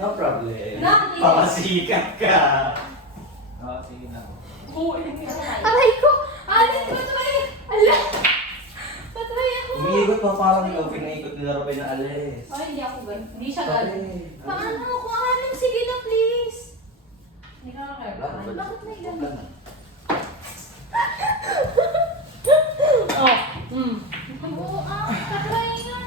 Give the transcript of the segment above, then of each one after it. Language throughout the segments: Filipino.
No problem. Bakit? Pakasikat ka. Sige na. Aray ko! Alin, patry! Ala! Patry ako! Umiikot pa parang ikaw, pinaikot nila Ruben na alis. Ay, hindi ako gan. Hindi siya gan. Bakit? Paano ako? Alin? Sige na, please! Hindi ka Wala, nakakaya. Bakit may wala ganun? na. Oh. Oo, patry nga.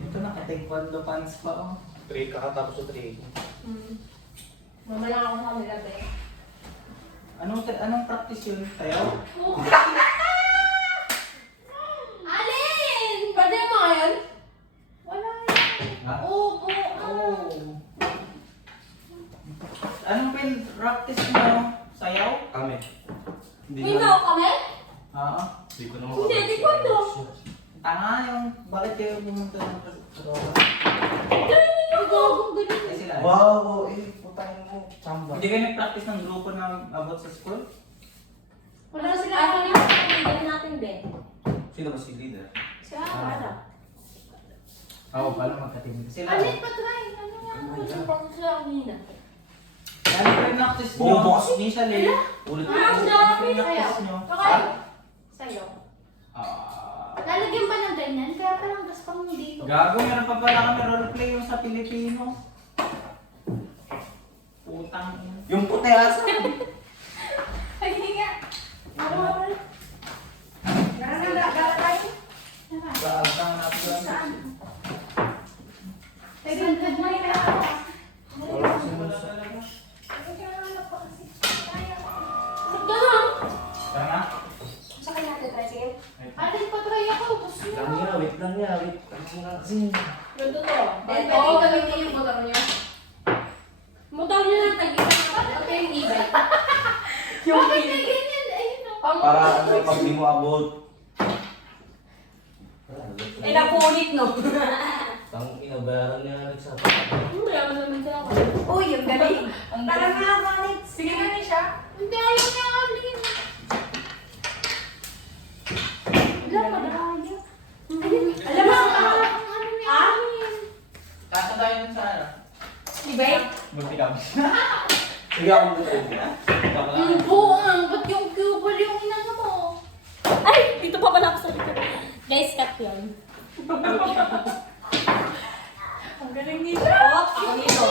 Ito naka-taekwondo pants pa oh. 3 kakatapos sa 3. Mamaya ako sa kanila, be. Anong practice yun? Tayo? Alin! Pwede mo ngayon? Wala yan. Ha? Oo, Oh. Anong practice mo? Sayaw? Kami. Hindi na ako kami? Oo. Hindi ko naman. Hindi, di ko to. Tanga yung, bakit kayo pumunta ng Roa? Galing ako. Gagong ganun. Eh sila. Wow, putang mo. Chamba. Hindi kayo nag-practice ng grupo na about sa school? Wala sila. Ano yung kaibigan natin, be? Sino ba si leader? Siya, wala. Oo, pala magkatingin. Sila. Alin, patry. Ano nga? Nag-practice sila kanina. Ano practice nyo? Bobo kasi. Initially, ulit Ang dami. practice nyo. Okay. Sa'yo. Ah. Lalagyan pa ng ganyan, kaya parang gaspang dito. Gago, meron pa pala kami roleplay yung sa Pilipino. Putang ina. Yung puti asa. Ay, hindi nga. Maro. Gara tayo. Gaang natin. Saan? Saan na ako? Wala kasi mo sa... Tama? Sakay natin, tricycle. Alin pa try ako, gusto Lang nyo. niya, wait lang niya, wait. Kasi nga kasi. Ganito to. Then, pwede gamitin yung motor niya. Motor niya lang, tagisan na pala. Okay, yung e-bike. Bakit may ganyan? Ayun o. Para ano, pag di mo abot. Eh, napunit no. Tang inabayaran niya nagsabi. Wala naman sila ko. Uy, yung galing. Tara na, Manit. Sige na ni siya. Hindi, ayaw niya alin. Wala pa na kaya. Alam mo, ano niya? Kasa tayo dun sa ano? E-bike? Bunti kami. Sige ako dito. Ang buang, ba't yung cubal yung inano mo? Ay, dito pa pala ako sa likod. Guys, cut yun. Ang galing ni siya. Ako nito.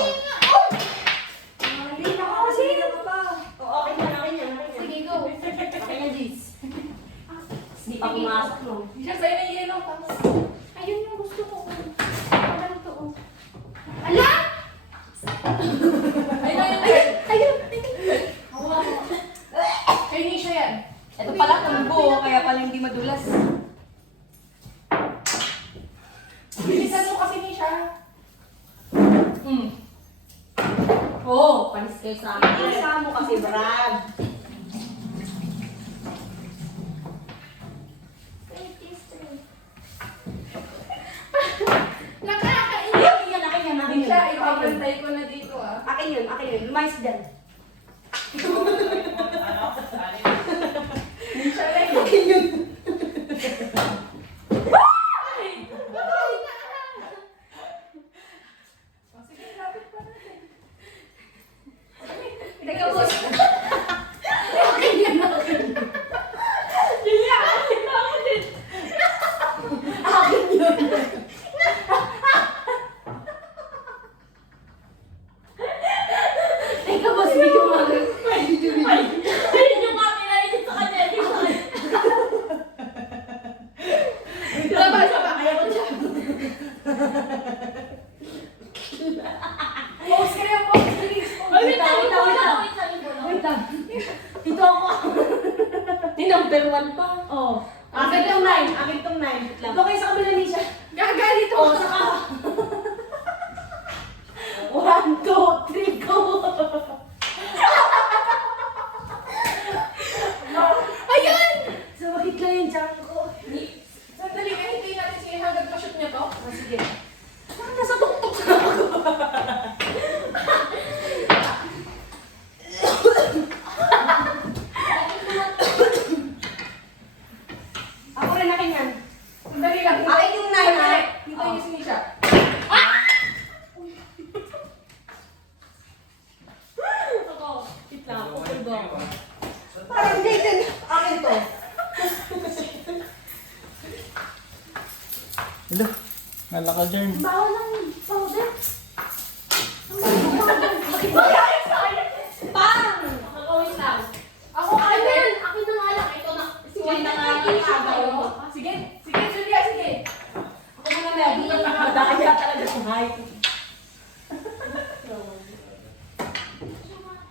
Hindi na ako kasi. Okay na. Sige, go. Okay na, Jiz. Hindi pa pumasok, no? Siya sa'yo na yellow. Ayun yung gusto ko. Ano to? Ala! Ayun! Hawa mo. Kayo ni siya yan. Ito pala tumbo, kaya pala hindi madulas. Bilisan mo kasi ni siya. Oo, panis kayo sa akin. Isa mo kasi, Brad. Nakakaiyak. Akin Siya, yun. ipapantay ko na dito ah. Akin yun. Lumayas dyan. Ano? Alin? Siya lang. Akin yun. Sige, lapit pa natin. Teka, boss. Akin yan, akin. Julia, akin na ako din. Akin yun. Teka, boss. Medyo mga... Ay, yung mga kinainit sa kanya. Hindi sa kanya. Labas pa, kaya ko siya. Post ka rin, post. Wait lang. Wait lang. Dito ako. Ni number 1 pa. Oh. Akin tong 9. Akin tong 9. Ito kayo sa kabila ni siya. Gagalit ako. Oh, saka. 1, 2, 3, go! Ayun! Sumakit lang yung tiyan ko. Sandali, hintayin natin sige hanggang ma-shoot niya to. Oh, sige. Nasa tuktok na ako. Ako rin akin yan. Sandali lang. Akin yung 9 ha. Hintayin niyo si Nisha. Hello. Nalakal dyan. Bawal ng powder. Ang bawal ng powder. Bakit ba yan sa akin? Pang! Nakakawin lang. Ako akin na yan. Akin na nga lang. Ito na. Siwan na nga lang kagayo. Sige, sige, Julia, sige. Ako muna na, di yung nakadaya talaga sa height.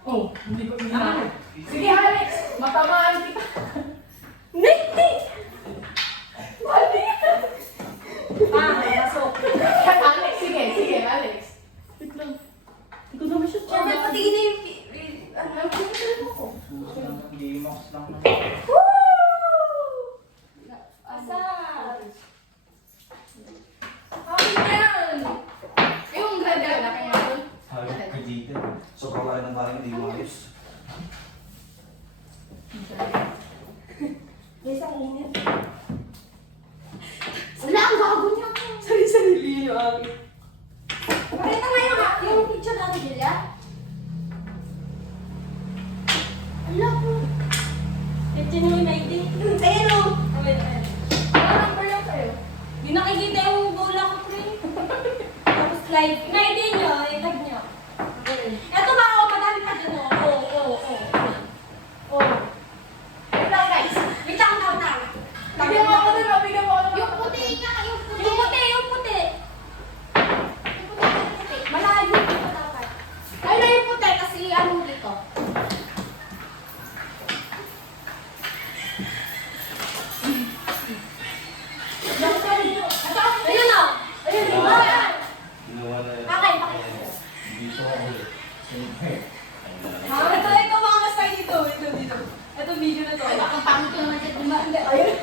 Oh, hindi ko inaman. Sige, Alex, matamaan kita. Hindi! Mali! Pasok. Alex, sige, sige, Alex. Wait lang. Hindi ko naman siya Siyempre, patingin na yung... Ano? Game box lang. Asal! Akin yan! Yung ganda na kaya yun. Sabi ko dito. Sobrang laki ng bahay, hindi mo ayos. Guys, ang init. Wala, ang gago niya. Sarili-sarili yung akin. Pakita nga yung picture natin, Julia. Ala po. Ito yung ID. Ayun o. Ano number lang kayo? Di nakikita yung bola ko, pre. Tapos live. Yung ID nyo, i-tag nyo. Ito ba ako? Madami pa dyan o. Oo. Wait lang, guys. Wait lang, tawag. Bigyan mo ako nun, bigyan mo ako nun. Yung puti nga, yung puti. Yung puti. Yung puti. Malayo dito dapat. Ano yung puti kasi ano dito? Ayun o. Ayun, di ba? Ginawa na yun. Okay. Dito ako eh. Siyempre. Ito mga style dito. Ito video na to. Ay, baka pangit ko naman dyan. Hindi, ayun.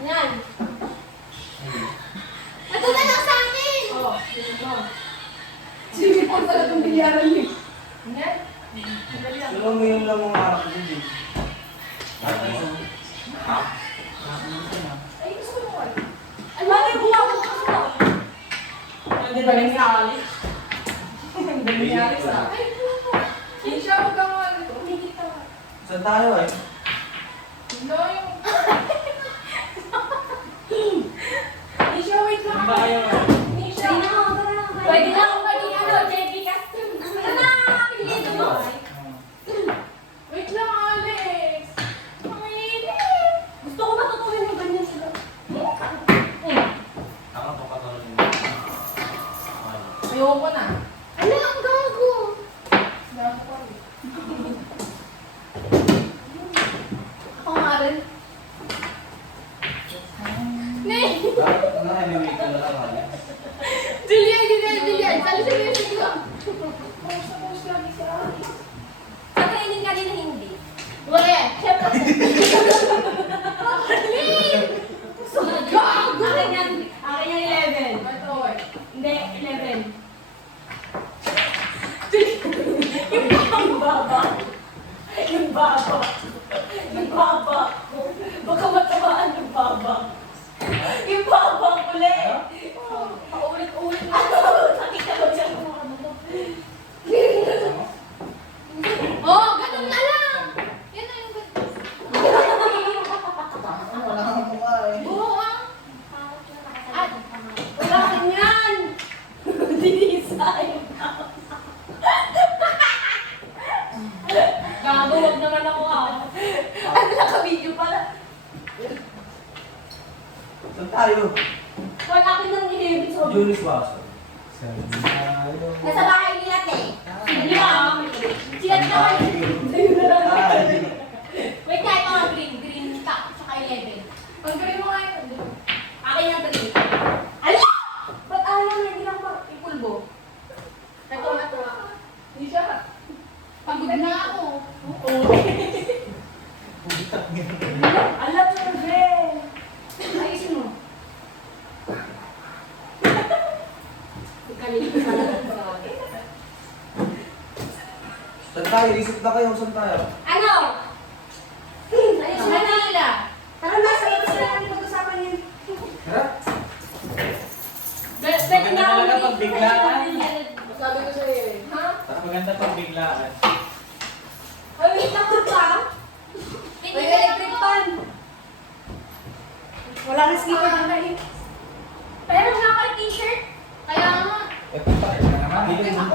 Yan. Ito na lang sa akin. Oo, yun mo. Sige po pala itong bilyaran niyo. Yan. Alam mo yun lang mga anak ko din. Ay, gusto ko mo kayo. Ay, bakit gumawag ka sa to? Hindi ba nangyari? Hindi nangyari sa akin. Ay, ano? Insya, huwag kang ano to. Hindi ka. Saan tayo eh? No, yung... Nisha, wait lang. Ba kayo? Nisha. Ay, no, tara. Pwede na akong maging ano, JP Castro. Ano na? Pinito mo. Wait lang, Alex. Ang init. Gusto ko matutuhin yung ganyan sila. Ako pa patawag mo. Ayoko na. Ano ang gago? Dami ko rin. Ako nga rin. Nay! Nakahimik ko na lang Alex. Julian! Sali sa music ko. Post lagi si Alex. Sa training ka din na hindi. Wala eh. Siyempre. Gago! Akin yan 11. Ito, eh. Hindi, 11. Yung baba. Baka matamaan yung baba. Yung baba uli. Paulit-ulit na. Nakita ko siya kung ano to. Oh, ganun na lang! Yan na yung ganun. Wala kang mukha eh. Oo, ah. At, wala ka niyan! Dinisay. Gago, wag naman ako ah. Ano naka-video pala? Saan tayo? Wala akin nang inibig sa Julius Baso. Saan tayo? Nasa bahay nila, te. Hindi ba? Sila na Wait nga, ito nga green top, tsaka 11. Ang galing mo nga yun. Akin yung green. Ala! Ba't ayaw na hindi lang ipulbo? Ito. Hindi siya. Pagod na ako. Alam mo na, Ben. Ayusin mo. Kalimutan ka lang sa akin. Saan tayo? Isip na kayo. Saan tayo? Ano? Ayusin mo na nila. Tara na, sa labas na natin pag-usapan yun. Tara. Pwede na ako Maganda pag biglaan. Sabi ko sa'yo eh. Ha? Maganda pag biglaan. Ay, wait lang pa. May electric fan. Wala na skipper na kayo. Eh, puta ka naman. Hindi, Ako